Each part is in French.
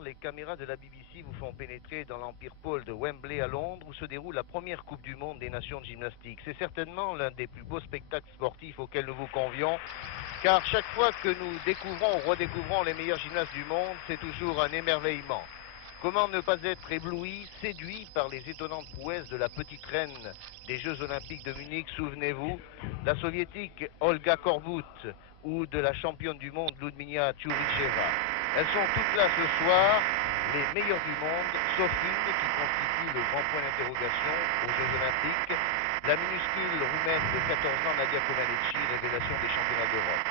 Les caméras de la BBC vous font pénétrer dans l'Empire Pole de Wembley à Londres où se déroule la première Coupe du Monde des Nations de gymnastique. C'est certainement l'un des plus beaux spectacles sportifs auxquels nous vous convions, car chaque fois que nous découvrons ou redécouvrons les meilleurs gymnastes du monde, c'est toujours un émerveillement. Comment ne pas être ébloui, séduit par les étonnantes prouesses de la petite reine des Jeux Olympiques de Munich, souvenez-vous, la soviétique Olga Korbut ou de la championne du monde Ludmila Tchouritcheva. Elles sont toutes là ce soir, les meilleures du monde, sauf une qui constitue le grand point d'interrogation aux Jeux Olympiques, la minuscule roumaine de 14 ans Nadia Comaneci, révélation des championnats d'Europe.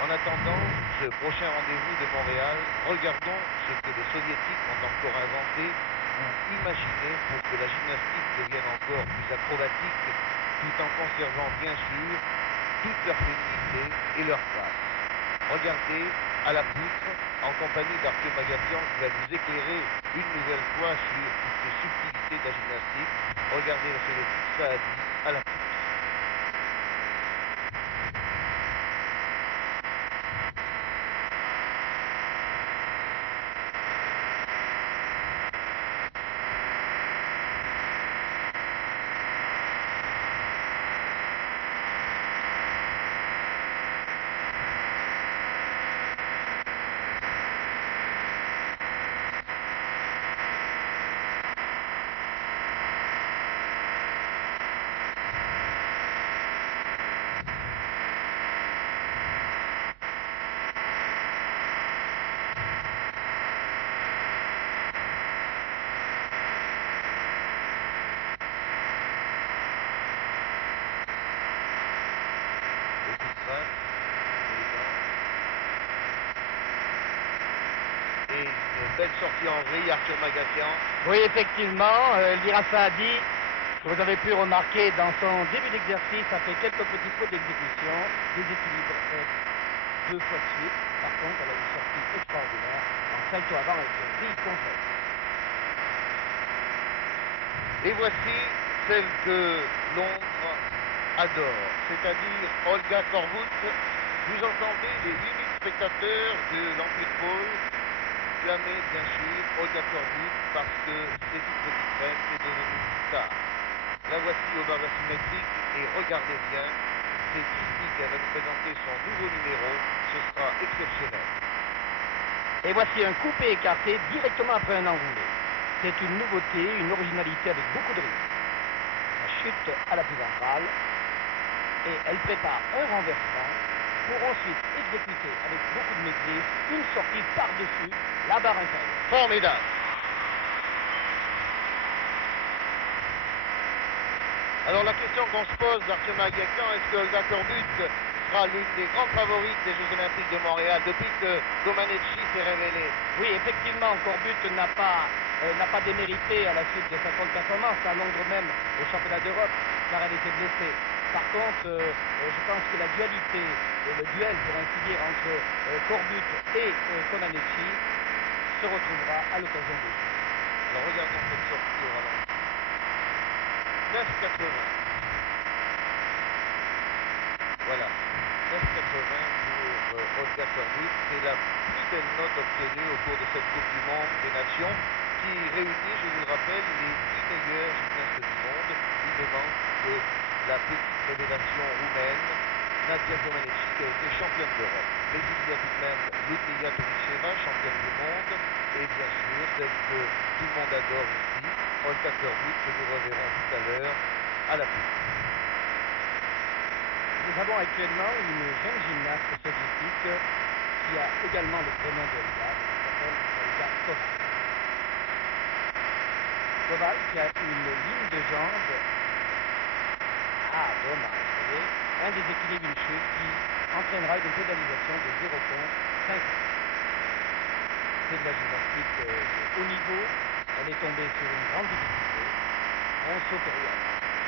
En attendant ce prochain rendez-vous de Montréal, regardons ce que les soviétiques ont encore inventé ou imaginé pour que la gymnastique devienne encore plus acrobatique, tout en conservant bien sûr toute leur féminité et leur grâce. Regardez à la poutre, en compagnie d'Artyom Agassian, qui va nous éclairer une nouvelle fois sur toutes les subtilités de la gymnastique. Regardez la soviétique Saadi à la poutre. Et une belle sortie en vrille, Artyom Agassian. Oui, effectivement, Elvira Saadi, que vous avez pu remarquer dans son début d'exercice, a fait quelques petits fautes d'exécution, déséquilibre deux fois de suite. Par contre, elle a une sortie extraordinaire en salto avant avec une vrille complète. Et voici celle que Londres adore, c'est-à-dire Olga Korbut. Vous entendez les 8000 spectateurs de l'Empire Pole clamer bien sûr Olga Korbut parce que c'est une petite reine qui est devenue une star. La voici au barre asymétrique et regardez bien, c'est ici qu'elle va nous présenter son nouveau numéro, ce sera exceptionnel. Et voici un coupé écarté directement après un enroulé. C'est une nouveauté, une originalité avec beaucoup de risques. La chute à l'appui ventral et elle prépare un renversement pour ensuite exécuter avec beaucoup de maîtrise une sortie par-dessus la barre inférieure. Formidable. Alors la question qu'on se pose, Artyom Agassian, est-ce que Olga Korbut sera l'une des grandes favorites des Jeux Olympiques de Montréal depuis que Comaneci s'est révélé? Oui, effectivement, Korbut n'a pas démérité à la suite de sa grande performance à Londres même au championnat d'Europe, car elle était blessée. Par contre, je pense que la dualité, le duel pour ainsi dire entre Korbut et Comaneci se retrouvera à l'occasion des Jeux. Alors regardons cette sortie au ralenti. 9,80. Voilà, 9,80 pour Olga Korbut. C'est la plus belle note obtenue au cours de cette Coupe du Monde des Nations qui réunit, je vous le rappelle, les 10 meilleurs gymnastes du monde. Il ne manque que la petite révélation roumaine, Nadia Comaneci, qui a été championne d'Europe. Mais il y a tout de même Ludmila Tchouritcheva, championne du monde, et bien sûr celle que tout le monde adore ici, Olga Korbut, que nous reverrons tout à l'heure à la poutre. Nous avons actuellement une jeune gymnaste soviétique qui a également le prénom d'Olga, qui s'appelle Olga Koval. Koval qui a une ligne de jambe, dommage, vous voyez, un déséquilibre, une chute qui entraînera une pénalisation de 0,50. C'est de la gymnastique de haut niveau, elle est tombée sur une grande difficulté, un saut période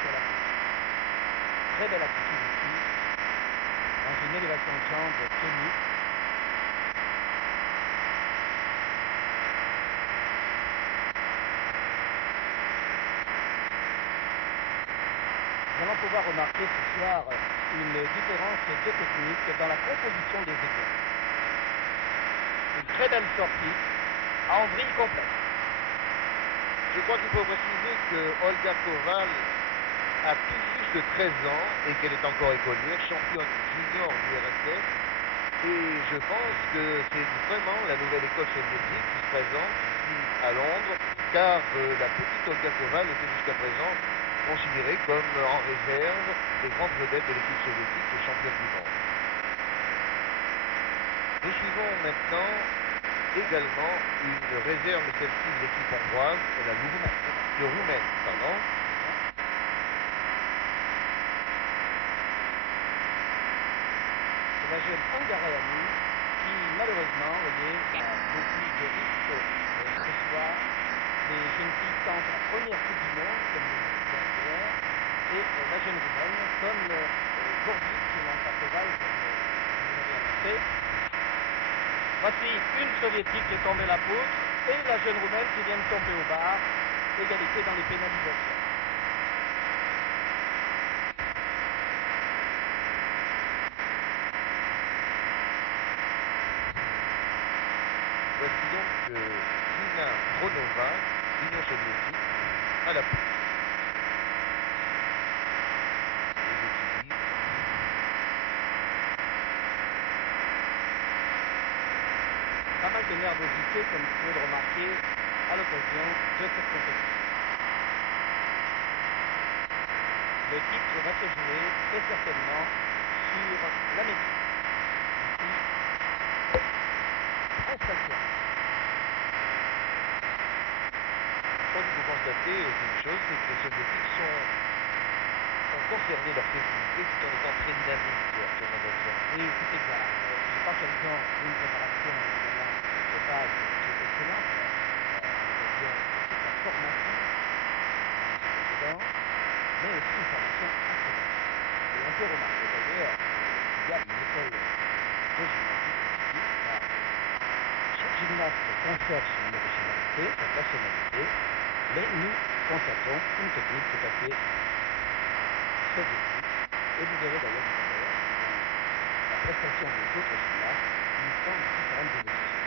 sur la poutre. Très belle attitude ici, dans une élévation de jambe tenue. Nous allons pouvoir remarquer ce soir une différence de technique dans la composition des équipes. Une très belle sortie en vrille complète. Je crois qu'il faut préciser que Olga Koval a tout juste 13 ans et qu'elle est encore écolière, championne junior du RSS. Et je pense que c'est vraiment la nouvelle école soviétique qui se présente ici à Londres, car la petite Olga Koval était jusqu'à présent considérée comme en réserve des grandes vedettes de l'équipe soviétique et championne du monde. Nous suivons maintenant également une réserve, mais celle-ci de l'équipe hongroise, de roumaine, pardon. C'est la jeune Angarayani qui, malheureusement, voyez, a beaucoup de risques ce soir. Les jeunes filles tentent la première Coupe du Monde, comme nous le disons hier, et la jeune roumaine, comme Gordic, et non pas Koval, comme vous l'avez annoncé. Voici une soviétique qui est tombée la poutre, et la jeune roumaine qui vient de tomber au bar. Égalité dans les pénalisations. Voici donc Nina Dronova, Union soviétique, à la poutre. Les équilibres. Pas mal de nervosité, comme vous pouvez le remarquer, à l'occasion de cette compétition. Le titre va se jouer très certainement sur la maîtrise. Ici, installation. Je crois qu'il faut constater aussi une chose, c'est que les soviétiques ont conservé leur féminité tout en étant très dynamiques actuellement dans le terrain. Oui, c'est exact. Je crois qu'elles ont une préparation évidemment de base qui est excellente. L'occasion de la formation dedans, mais aussi une formation académique. Et on peut remarquer d'ailleurs qu'il y a une école de gymnastique spécifique, car chaque gymnaste conserve son originalité, sa personnalité, mais nous constatons une technique tout à fait soviétique. Et vous verrez d'ailleurs tout à l'heure la prestation des autres gymnastes qui sont de différentes évolutions.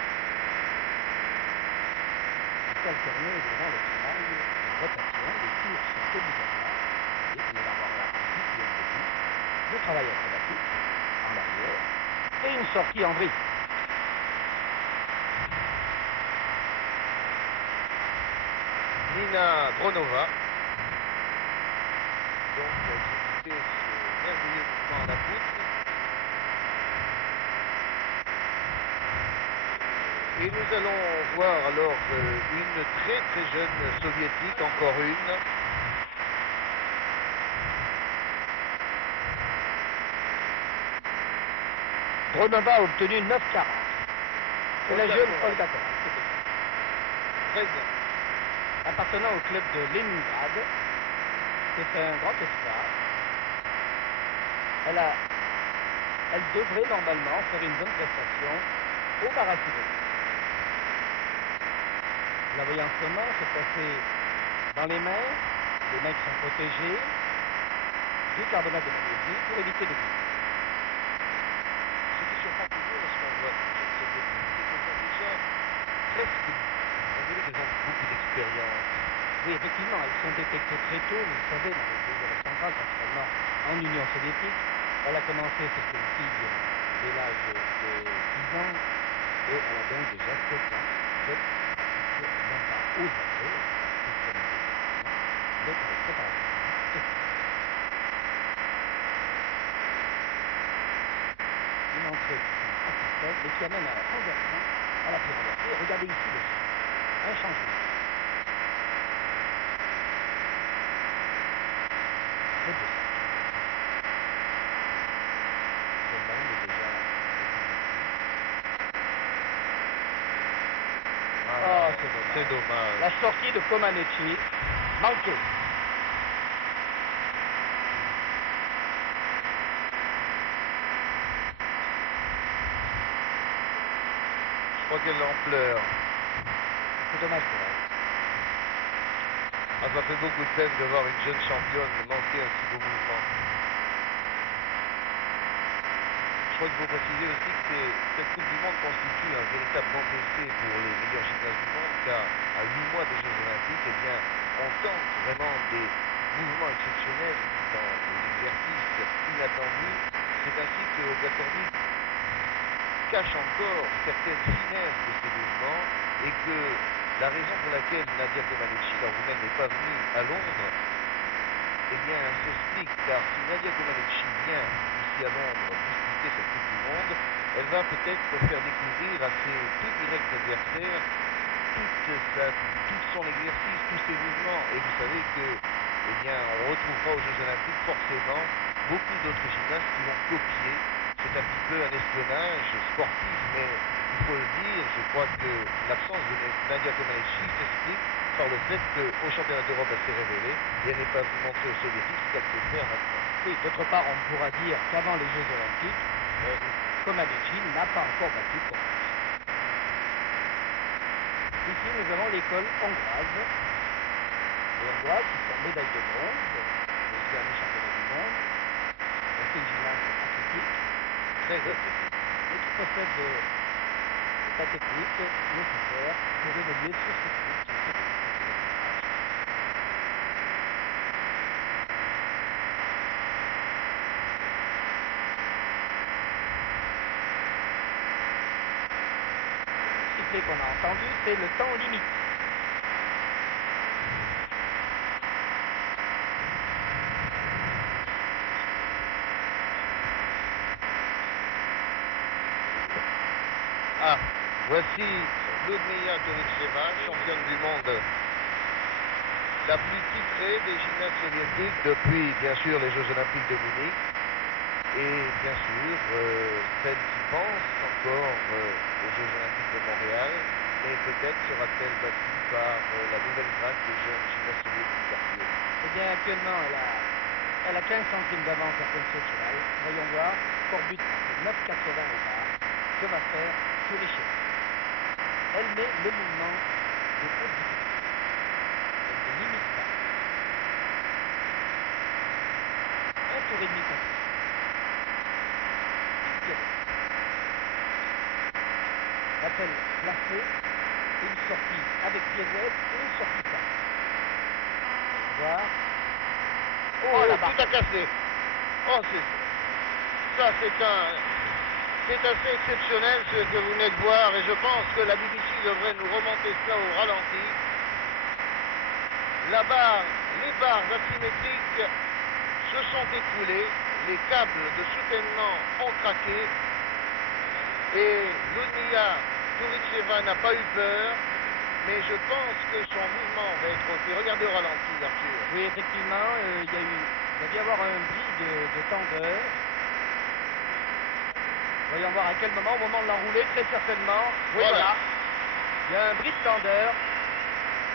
Il faut alterner évidemment le travail de rotation, les tours sont obligatoires, et nous allons avoir là aussi bien entendu le travail acrobatique en arrière et une sortie en vrille. Nina Dronova, donc exécuter ce merveilleux mouvement à la poutre. Et nous allons voir alors une très très jeune soviétique, encore une. Dronova a obtenu 9,40. C'est la jeune Olga Koval. Très bien. Appartenant au club de Leningrad, c'est un grand espoir. Elle devrait normalement faire une bonne prestation au Baratino. Vous la voyez en ce moment se placer dans les mains qui sont protégées du carbonate de magnésium pour éviter de glisser. Ce qui surprend toujours lorsqu'on voit ces jeunes soviétiques, c'est qu'elles ont déjà presque, on dirait qu'elles ont beaucoup d'expérience. Oui, effectivement, elles sont détectées très tôt, vous le savez, dans les pays d'Europe centrale, principalement en Union soviétique. Elle a commencé, cette jeune fille, dès l'âge de 10 ans, et elle a donc déjà 7 ans d'être non pas aux arrêts, mais pour les préparations. Une entrée qui semble assez faible, mais qui amène à la renversée, à la plus renversée. Regardez ici le son. Un changement. Très beau ça. Le ballon est déjà oh, c'est dommage. C'est dommage. La sortie de Comaneci manquée. Je crois qu'elle en pleure. C'est dommage pour elle. Ah, ça fait beaucoup de peine de voir une jeune championne manquer un si beau mouvement. Je crois qu'il faut préciser aussi que cette Coupe du Monde constitue un véritable banc d'essai pour les meilleurs gymnastes du monde, car à 8 mois des Jeux Olympiques, eh bien, on tente vraiment des mouvements exceptionnels dans des exercices inattendus. C'est ainsi que Olga Korbut cache encore certaines finesses de ses mouvements et que la raison pour laquelle Nadia Comaneci, la Roumaine, n'est pas venue à Londres, eh bien, s'explique, car si Nadia Comaneci vient ici à Londres disputer cette Coupe du Monde, elle va peut-être faire découvrir à ses plus directs adversaires tout son exercice, tous ses mouvements. Et vous savez que, eh bien, on retrouvera aux Jeux Olympiques forcément beaucoup d'autres gymnastes qui vont copier. C'est un petit peu un espionnage sportif, mais il faut le dire, je crois que l'absence de Nadia Comaneci s'explique par le fait qu'au championnat d'Europe, elle s'est révélée et elle n'est pas venue montrer aux soviétiques ce qu'elle sait faire maintenant. Oui, d'autre part, on pourra dire qu'avant les Jeux Olympiques, Comaneci n'a pas encore battu Korbut. Ici, nous avons l'école hongroise. Les Hongroises qui sont médailles de bronze aux derniers championnats du monde. C'est une gymnaste athlétique. Très athlétique. Et qui possède la technique nécessaire pour évoluer sur cette route qui est le sifflet qu'on a entendu, c'est le temps limite. Ah, voici Ludmila Touricheva, championne du monde, la plus titrée des gymnastes soviétiques depuis, bien sûr, les Jeux Olympiques de Munich. Et bien sûr, celle qui pense encore aux Jeux Olympiques de Montréal, mais peut-être sera-t-elle battue par la nouvelle vague des jeunes gymnastes soviétiques, Arthur. Eh bien, actuellement, elle a 15 centimes d'avance après le saut de cheval. Voyons voir. Korbut fait 9,80 au bar. Que va faire Touricheva? Elle met le mouvement de haute vitesse. Elle ne limite pas. Un tour et demi complet. Une pirouette. Va-t-elle placer une sortie avec pirouette ou une sortie carré? Voir. Oh, là-bas. tout a cassé. Oh, c'est assez exceptionnel ce que vous venez de voir et je pense que la BBC devrait nous remonter ça au ralenti. Les barres asymétriques se sont écroulées, les câbles de soutènement ont craqué et Ludmila Touricheva n'a pas eu peur, mais je pense que son mouvement va être ôté. Regardez au ralenti, Arthur. Oui, effectivement, il va y avoir un bris de tendeur. Voyons voir à quel moment, au moment de l'enrouler, très certainement. Oui, voilà. Il y a un bris de tendeur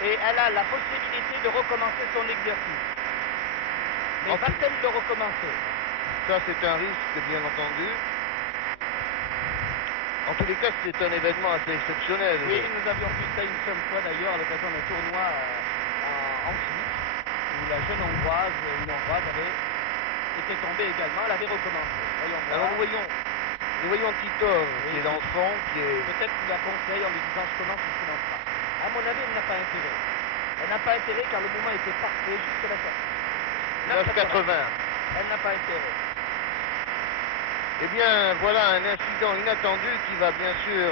et elle a la possibilité de recommencer son exercice. Mais va-t-elle le recommencer? Ça, c'est un risque, bien entendu. En tous les cas, c'est un événement assez exceptionnel. Oui, nous avions vu ça une seule fois d'ailleurs à l'occasion d'un tournoi en Suisse, où la jeune Hongroise, une Hongroise, avait été tombée également, elle avait recommencé. Voyons voir. Alors nous voyons Titov qui est dans le fond, qui est... Peut-être qu'il la conseille en lui disant je commence ou je commence pas. À mon avis, elle n'a pas intérêt. Elle n'a pas intérêt car le mouvement était parfait jusqu'à la sortie. 9,80. Elle n'a pas intérêt. Eh bien, voilà un incident inattendu qui va bien sûr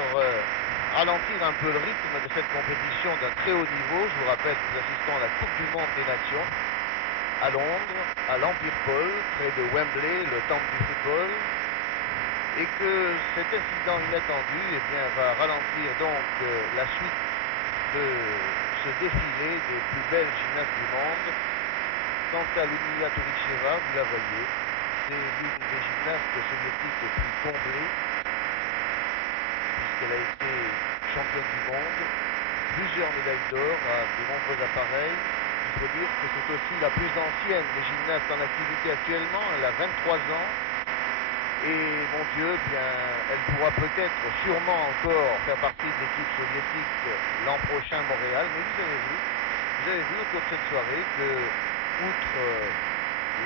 ralentir un peu le rythme de cette compétition d'un très haut niveau. Je vous rappelle que nous assistons à la Coupe du Monde des Nations à Londres, à l'Empire Paul, près de Wembley, le temple du football, et que cet incident inattendu eh bien, va ralentir donc la suite de ce défilé des plus belles gymnastes du monde. Quant à Ludmila Touricheva, vous la voyez, c'est l'une des gymnastes soviétiques les plus comblées, puisqu'elle a été championne du monde, plusieurs médailles d'or à de nombreux appareils. Il faut dire que c'est aussi la plus ancienne des gymnastes en activité actuellement, elle a 23 ans. Et mon Dieu, bien, elle pourra peut-être, sûrement encore, faire partie de l'équipe soviétique l'an prochain à Montréal. Mais vous avez vu au cours de cette soirée que, outre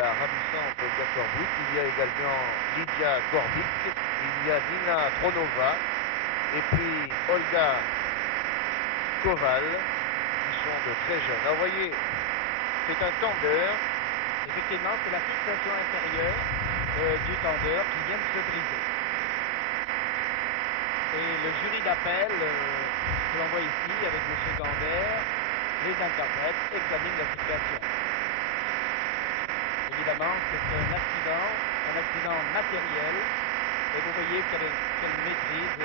la ravissante Olga Korbut, il y a également Lydia Korbik, il y a Nina Tronova et puis Olga Koval, qui sont de très jeunes. Alors, vous voyez, c'est un tendeur. Effectivement, c'est la fixation intérieure du tendeur qui vient de se briser. Et le jury d'appel que l'on voit ici avec M. Gander, les interprètes, examine la situation. Évidemment, c'est un accident matériel. Et vous voyez qu'elle maîtrise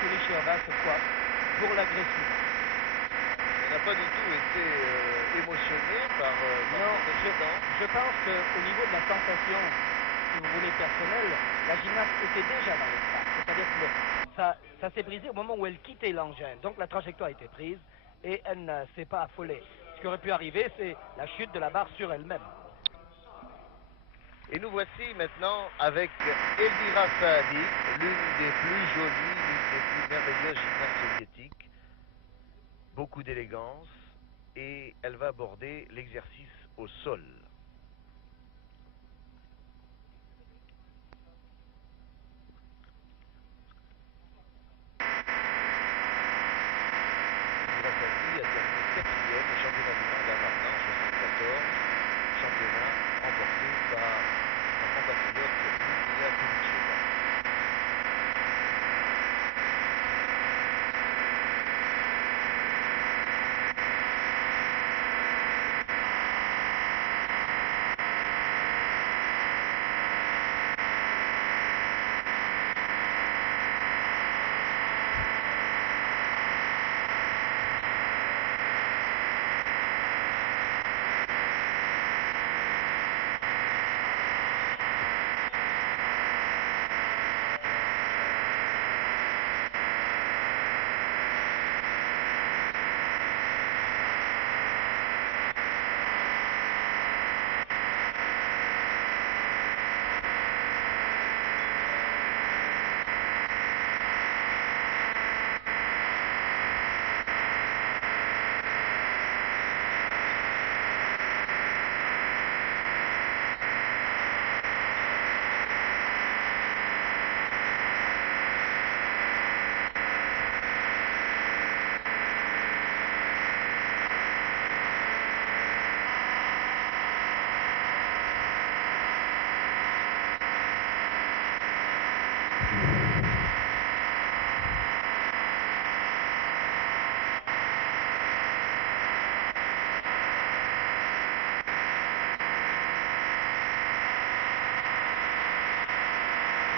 Kulisheva cette fois pour l'agré suivant. Elle n'a pas du tout été émotionnée par cet accident. Je pense qu'au niveau de la sensation, si vous voulez, personnelle, la gymnaste était déjà dans l'espace. C'est-à-dire que ça s'est brisé au moment où elle quittait l'engin. Donc la trajectoire a été prise et elle ne s'est pas affolée. Ce qui aurait pu arriver, c'est la chute de la barre sur elle-même. Et nous voici maintenant avec Elvira Sahadik, l'une des plus jolies, l'une des plus merveilleuses gymnastes soviétiques. Beaucoup d'élégance et elle va aborder l'exercice au sol. Elvira Sahadik a terminé 4e au championnat du monde à Varna en 1974, championnat remporté par sa compatriote Lydia Kulicheva.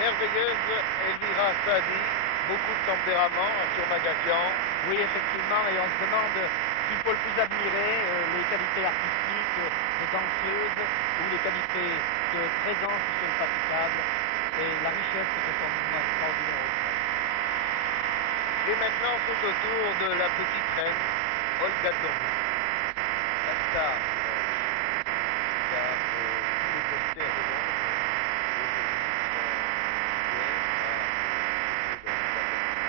Merveilleuse Elvira Sahadik, beaucoup de tempérament sur Magakian. Oui, effectivement, et on se demande s'il faut le plus admirer, les qualités artistiques de danseuse ou les qualités de présence sur le praticable et la richesse de son mouvement extraordinaire au sol. Et maintenant, c'est au tour de la petite reine, Olga Korbut, la star du match, car tous les posters de Londres aujourd'hui sont dédiés à celui de Olga Korbut.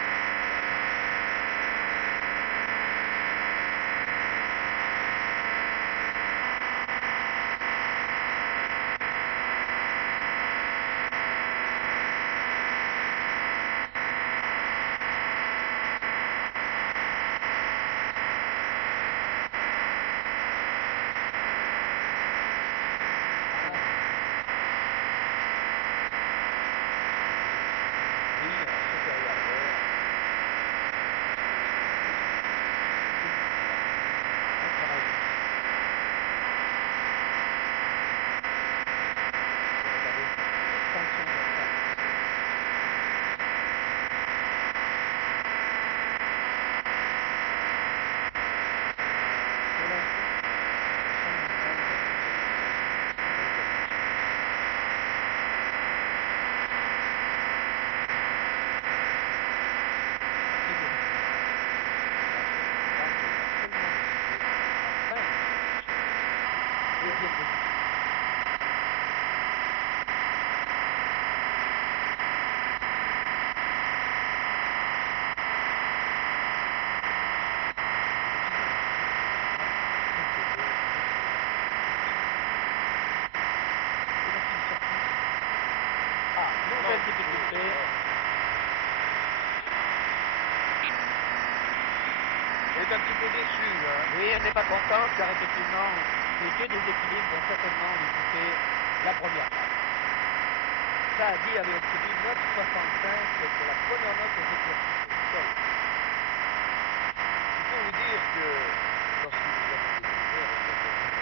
est un petit peu déçue. Hein. Oui, elle n'est pas contente car effectivement, les deux déséquilibres vont certainement lui coûter la première place. Saadi avait obtenu 9,65 pour la première note aux exercices au sol. Il faut vous dire que lorsque nous avons débuté avec la commune,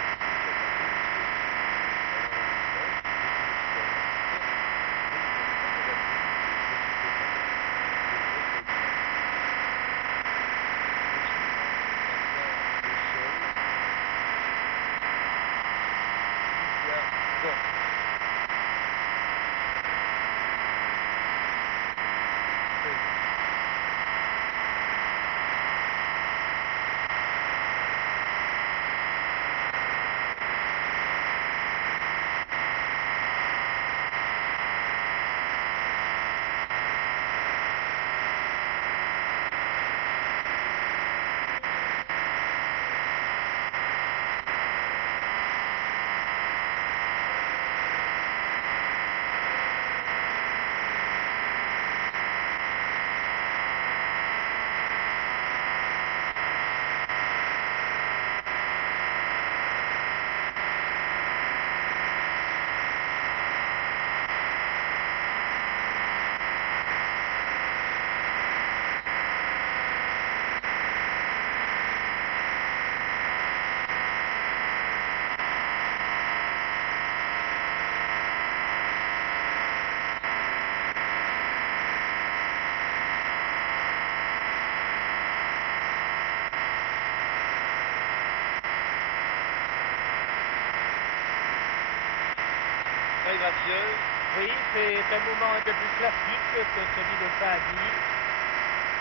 très gracieuse. Oui, c'est un mouvement un peu plus classique que celui de Saadi.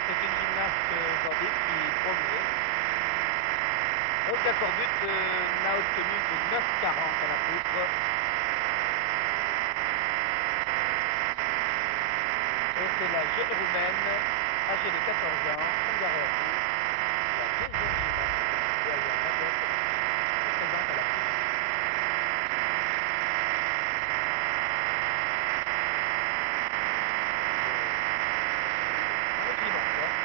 C'est une gymnaste nordique qui promet. Donc la Corbutte n'a obtenu que 9,40 à la poutre. Et c'est la jeune roumaine, âgée de 14 ans, Ungareanu, la deuxième gymnaste de Alban Bagot, qui se présente à la finale. Compliment encore.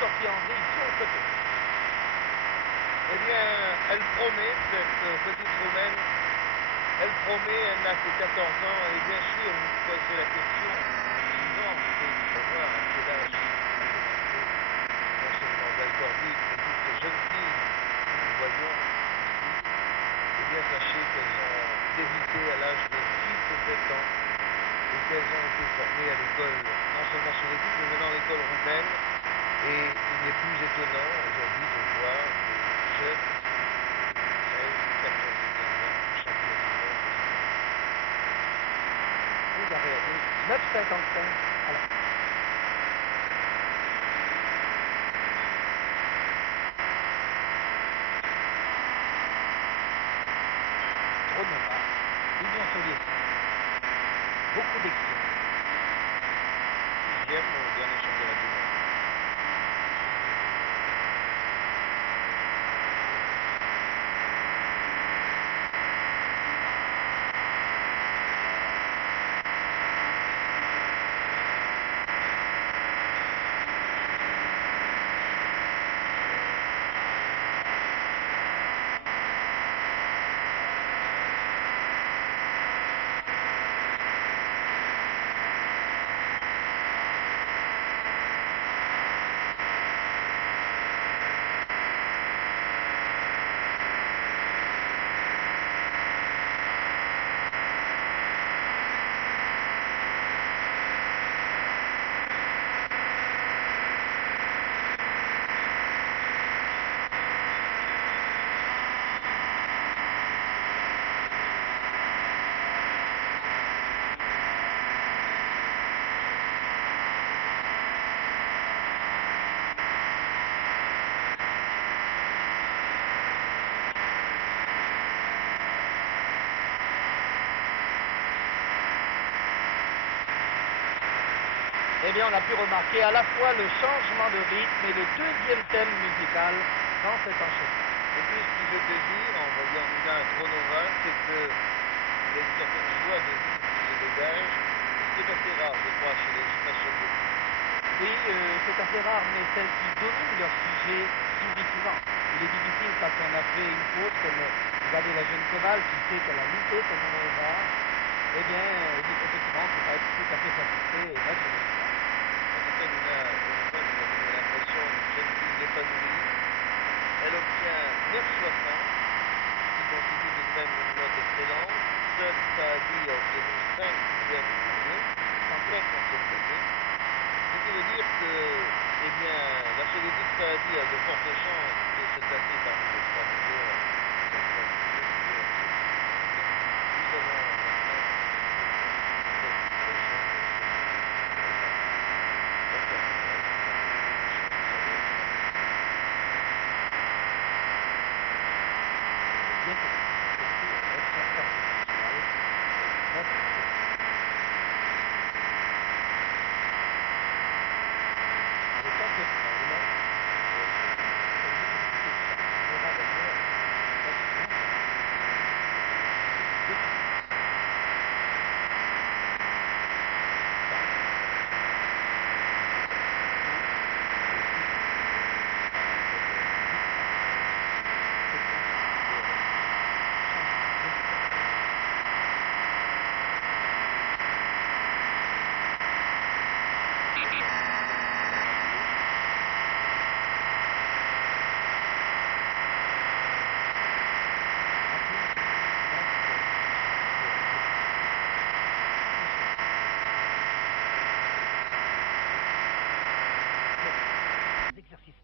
Sophie André, il saute tout. Eh bien, elle promet, cette petite Roumaine, elle promet, elle n'a que 14 ans, et bien sûr, vous vous poserez la question suivante, c'est de savoir à quel âge a commencé non seulement Gal Corbutte, mais toutes ces jeunes filles que nous voyons ici. Eh bien, sachez qu'elles ont débuté à l'âge de 6 et 7 ans, et qu'elles ont été formées à l'école, non seulement sur écoute, mais maintenant l'école roumaine. Et il n'est plus étonnant aujourd'hui de voir des jeunes de 13, 14 et 15 ans championnes du monde de gymnastique. Ungareanu, 9,55 à la poutre. Dronova, Union soviétique. Beaucoup d'excès. 6e au dernier championnat du monde. eh bien, on a pu remarquer à la fois le changement de rythme et le deuxième thème musical dans cet enchaînement. Et puis, ce qui fait plaisir en voyant déjà un chronova, c'est qu'il y a une certaine joie de vivre qui se dégage, ce qui est assez rare, je crois, chez les gymnastes soviétiques. Oui, c'est assez rare, mais celles qui dominent leur sujet sourient souvent. Il est difficile quand on a fait une faute, comme vous avez la jeune Koval qui sait qu'elle a loupé son manœuvre. Eh bien, effectivement, on ne peut pas être tout à fait satisfait et mettre le point. En tout cas, Nina, pour une fois, vous avez donné l'impression d'une jeune fille épanouie. Elle obtient 9,60, ce qui constitue tout de même une note excellente. Seul Saadi a obtenu 5 dixièmes mieux, en 50e degré. Ce qui veut dire que, eh bien, la soviétique Saadi a de fortes chances de se classer parmi les 3 meilleurs. Nous avons maintenant cette très jeune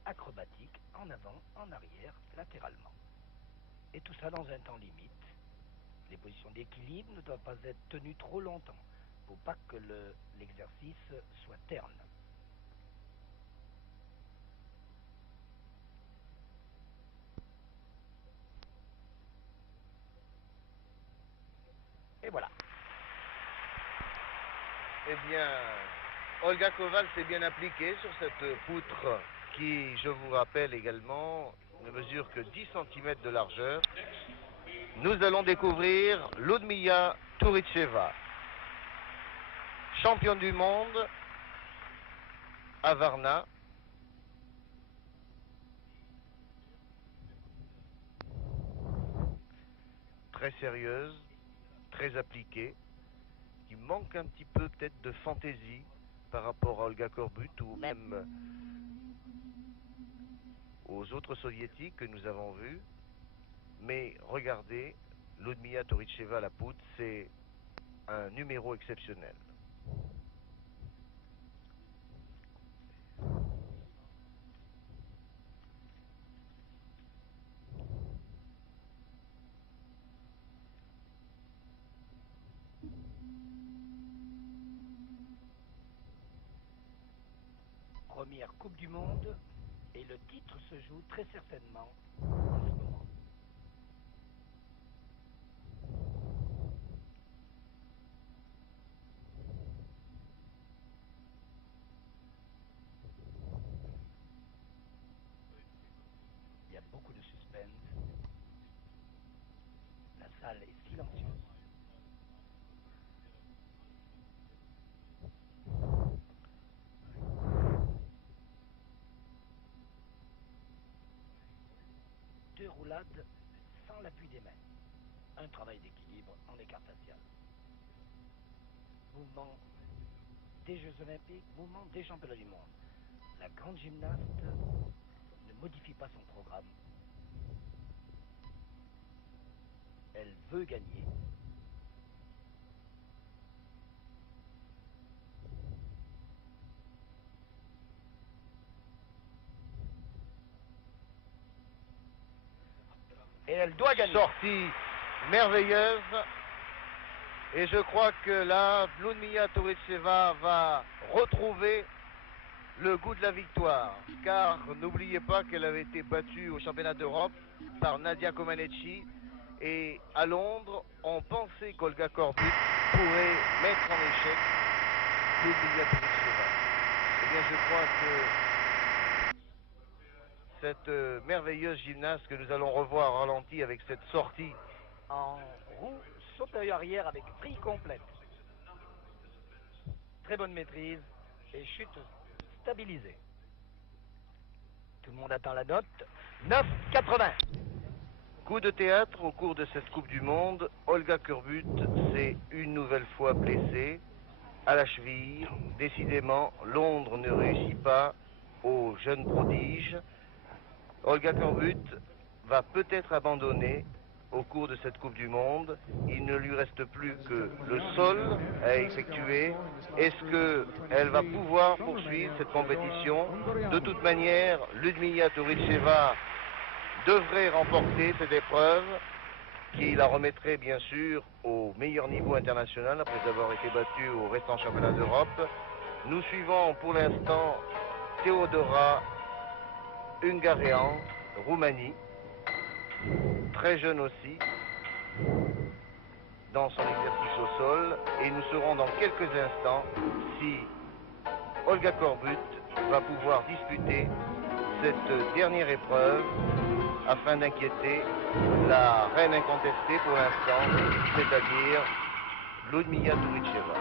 acrobatique en avant, en arrière, latéralement. Et tout ça dans un temps limite. Les positions d'équilibre ne doivent pas être tenues trop longtemps pour pas que l'exercice soit terne. Et voilà. Eh bien, Olga Koval s'est bien appliquée sur cette poutre qui, je vous rappelle également, ne mesure que 10 cm de largeur. Nous allons découvrir Ludmila Touricheva, championne du monde à Varna. Très sérieuse, très appliquée, qui manque un petit peu peut-être de fantaisie par rapport à Olga Korbut ou même aux autres soviétiques que nous avons vus. Mais regardez, Ludmila Touricheva, la poutre, c'est un numéro exceptionnel. Première Coupe du Monde et le titre se joue très certainement en ce moment. Il y a beaucoup de suspense. La salle est silencieuse. Deux roulades sans l'appui des mains. Un travail d'équilibre en écart facial. Mouvement des Jeux Olympiques, mouvement des championnats du monde. La grande gymnaste ne modifie pas son programme. Elle veut gagner. Et elle doit gagner. Sortie merveilleuse. Et je crois que là, Ludmila Touricheva va retrouver le goût de la victoire. Car n'oubliez pas qu'elle avait été battue au championnat d'Europe par Nadia Comaneci. Et à Londres, on pensait qu'Olga Korbut pourrait mettre en échec Ludmila Touricheva. Eh bien, je crois que cette merveilleuse gymnaste que nous allons revoir ralenti avec cette sortie en roue sauteuil arrière avec vrille complète. Très bonne maîtrise et chute stabilisée. Tout le monde attend la note. 9,80. Coup de théâtre au cours de cette Coupe du Monde. Olga Korbut s'est une nouvelle fois blessée à la cheville. Décidément, Londres ne réussit pas au jeune prodige. Olga Korbut va peut-être abandonner au cours de cette Coupe du Monde. Il ne lui reste plus que le sol à effectuer. Est-ce qu'elle va pouvoir poursuivre cette compétition? De toute manière, Ludmila Touricheva devrait remporter cette épreuve qui la remettrait bien sûr au meilleur niveau international après avoir été battue au restant championnat d'Europe. Nous suivons pour l'instant Teodora Ungarean, Roumanie, très jeune aussi, dans son exercice au sol, et nous saurons dans quelques instants si Olga Korbut va pouvoir disputer cette dernière épreuve afin d'inquiéter la reine incontestée pour l'instant, c'est-à-dire Ludmila Touricheva.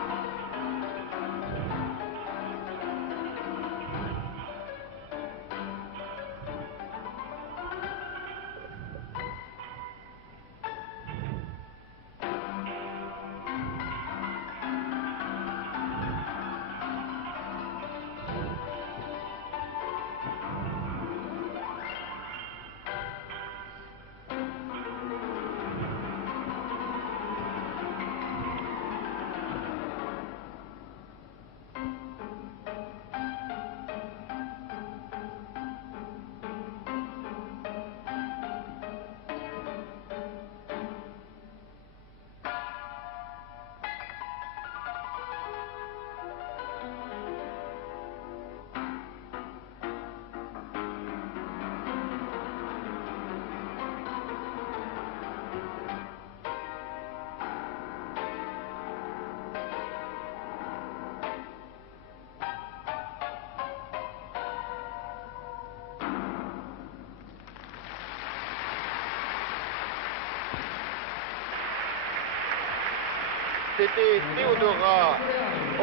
C'était Teodora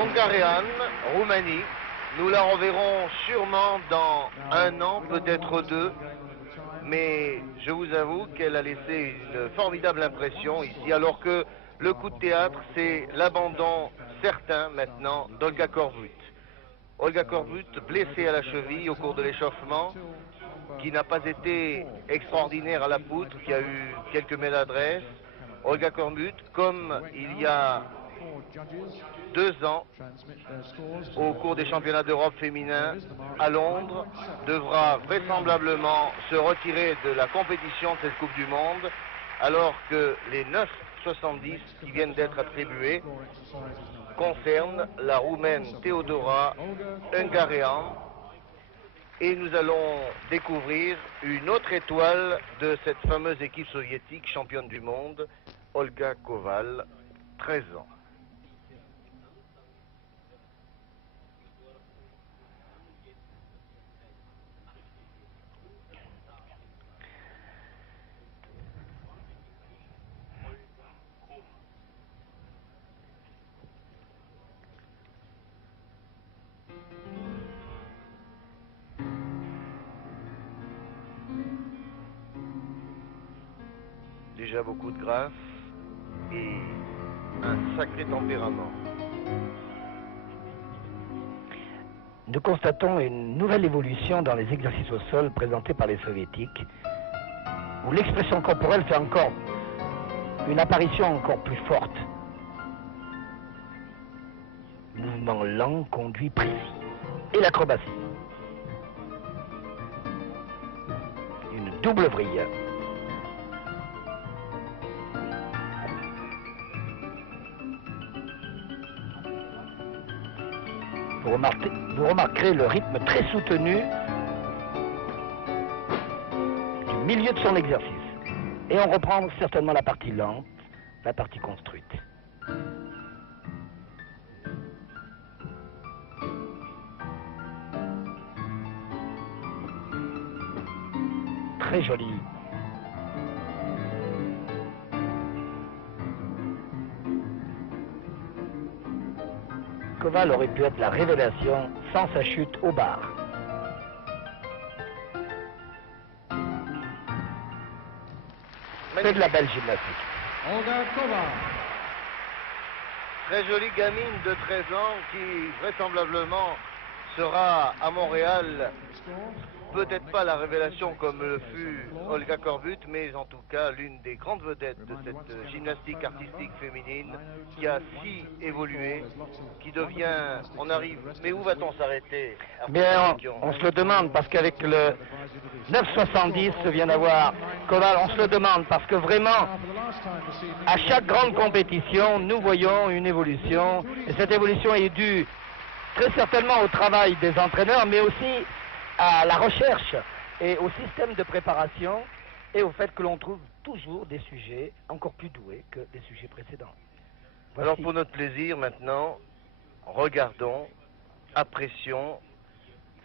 Ungarean, Roumanie. Nous la reverrons sûrement dans 1 an, peut-être 2. Mais je vous avoue qu'elle a laissé une formidable impression ici, alors que le coup de théâtre, c'est l'abandon certain maintenant d'Olga Korbut. Olga Korbut, blessée à la cheville au cours de l'échauffement, qui n'a pas été extraordinaire à la poutre, qui a eu quelques maladresses. Olga Korbut, comme il y a 2 ans, au cours des championnats d'Europe féminins à Londres, devra vraisemblablement se retirer de la compétition de cette Coupe du Monde, alors que les 9,70 qui viennent d'être attribués concernent la Roumaine Teodora Ungarean. Et nous allons découvrir une autre étoile de cette fameuse équipe soviétique championne du monde, Olga Koval, 13 ans. Déjà beaucoup de grâce et un sacré tempérament. Nous constatons une nouvelle évolution dans les exercices au sol présentés par les soviétiques, où l'expression corporelle fait encore une apparition encore plus forte. Mouvement lent, conduit précis. Et l'acrobatie. Une double vrille. Vous remarquerez le rythme très soutenu du milieu de son exercice. Et on reprend certainement la partie lente, la partie construite. très joli. Koval aurait pu être la révélation sans sa chute au bar. C'est de la belle gymnastique. Olga Koval. Très jolie gamine de 13 ans qui vraisemblablement sera à Montréal, peut-être pas la révélation comme le fut Olga Korbut, mais en tout cas l'une des grandes vedettes de cette gymnastique artistique féminine qui a si évolué, qui devient, on arrive, mais où va-t-on s'arrêter? Bien, on se le demande parce qu'avec le 9,70 se vient d'avoir Koval, on se le demande parce que vraiment, à chaque grande compétition, nous voyons une évolution et cette évolution est due très certainement au travail des entraîneurs, mais aussi à la recherche et au système de préparation et au fait que l'on trouve toujours des sujets encore plus doués que les sujets précédents. Voici. Alors pour notre plaisir maintenant, regardons, apprécions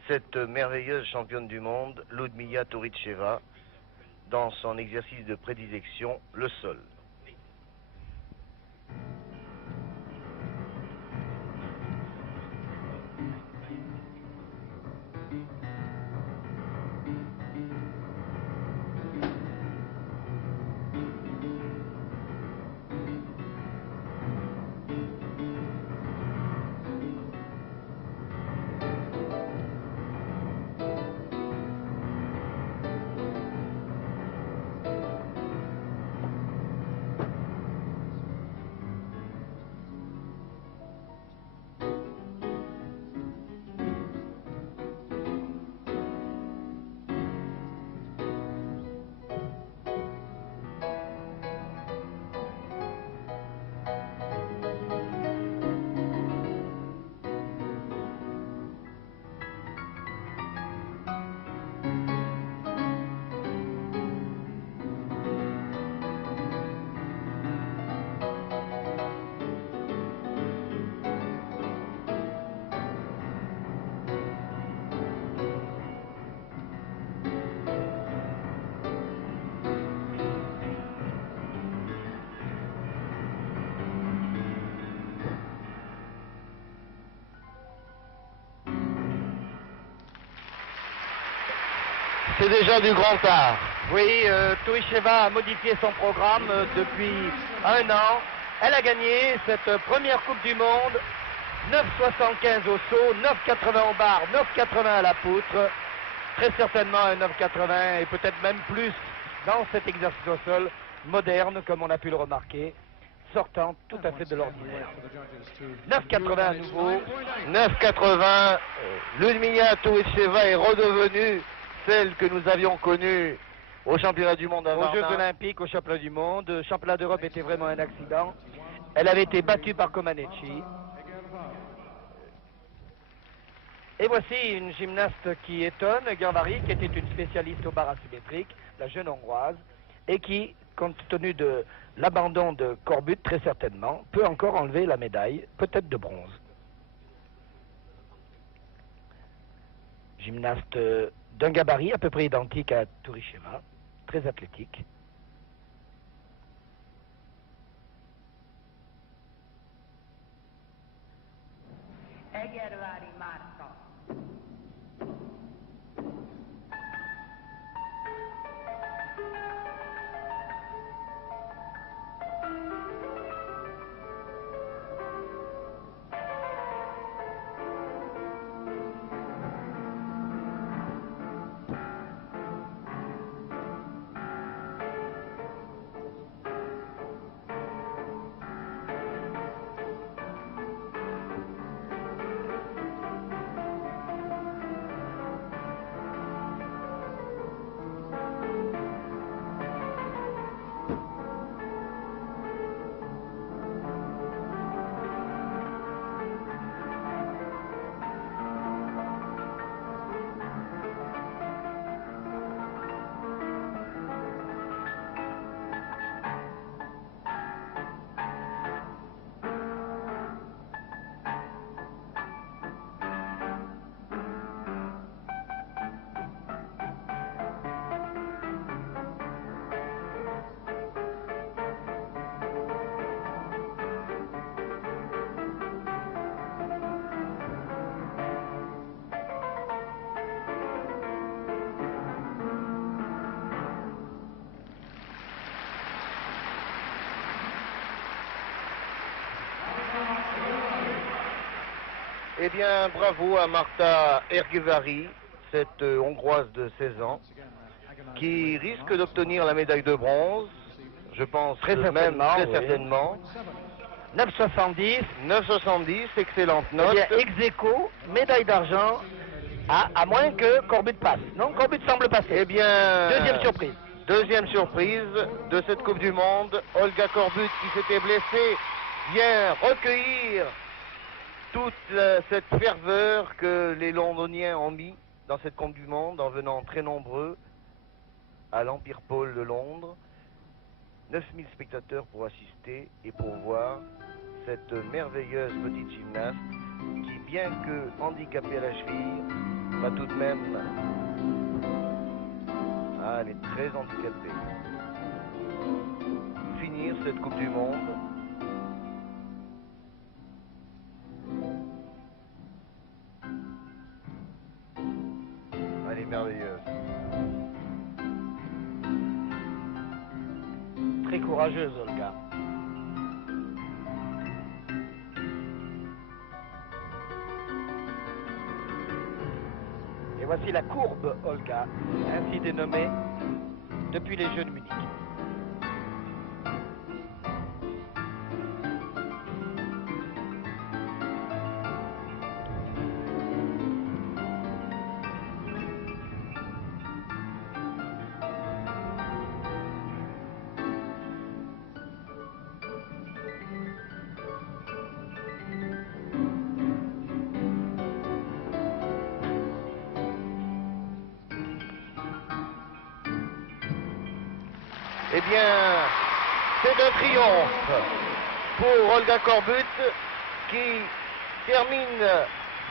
cette merveilleuse championne du monde, Ludmila Touricheva, dans son exercice de prédilection, le sol. C'est déjà du grand art. Oui, Touricheva a modifié son programme depuis un an. Elle a gagné cette première Coupe du Monde. 9,75 au saut, 9,80 au bar, 9,80 à la poutre. Très certainement un 9,80 et peut-être même plus dans cet exercice au sol moderne, comme on a pu le remarquer, sortant tout à fait de l'ordinaire. 9,80 à nouveau. 9,80, Ludmila Touricheva est redevenue celle que nous avions connue au championnat du monde à Aux Jeux Varna. olympiques, au championnat du monde. Le championnat d'Europe était vraiment un accident. Elle avait été battue par Comaneci. Et voici une gymnaste qui étonne, Gervari, qui était une spécialiste au bar asymétrique, la jeune hongroise, et qui, compte tenu de l'abandon de Korbut, très certainement, peut encore enlever la médaille, peut-être de bronze. Gymnaste d'un gabarit à peu près identique à Touricheva, très athlétique. Egervári Márta. Eh bien, bravo à Marta Ergevari, cette Hongroise de 16 ans, qui risque d'obtenir la médaille de bronze, je pense Très même certainement, très oui. certainement. 9,70. 9,70, excellente note. Eh bien, ex aequo, médaille d'argent, à moins que Corbutte passe. Non, Corbutte semble passer. Eh bien, Deuxième surprise. Deuxième surprise de cette Coupe du Monde. Olga Korbut, qui s'était blessée, vient recueillir toute cette ferveur que les Londoniens ont mis dans cette Coupe du Monde en venant très nombreux à l'Empire Pole de Londres. 9000 spectateurs pour assister et pour voir cette merveilleuse petite gymnaste qui, bien que handicapée à la cheville, va tout de même... Ah, elle est très handicapée. Finir cette Coupe du Monde. Elle est merveilleuse. Très courageuse, Olga. Et voici la courbe Olga, ainsi dénommée depuis les Jeux de Munich. Eh bien, c'est un triomphe pour Olga Korbut qui termine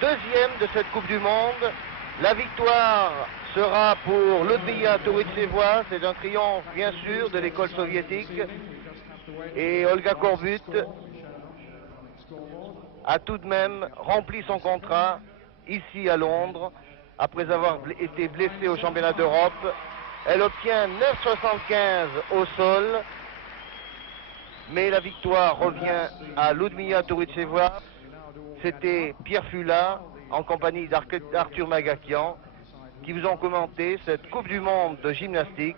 deuxième de cette Coupe du Monde. La victoire sera pour Ludmila Touricevoa. C'est un triomphe, bien sûr, de l'école soviétique. Et Olga Korbut a tout de même rempli son contrat ici à Londres après avoir été blessée au championnat d'Europe. Elle obtient 9,75 au sol, mais la victoire revient à Ludmila Touricevoa. C'était Pierre Fula en compagnie d'Arthur Magakian qui vous ont commenté cette Coupe du Monde de gymnastique.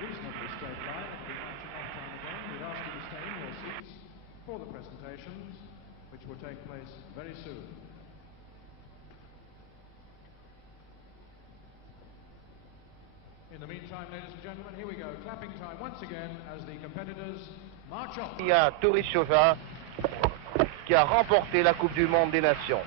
Reasonably straight line at the matching off time again. We'd ask you to stay in your seats for the presentations, which will take place very soon. In the meantime, ladies and gentlemen, here we go. Clapping time once again as the competitors march on. Il y a Touricevoa qui a remporté la Coupe du Monde des Nations.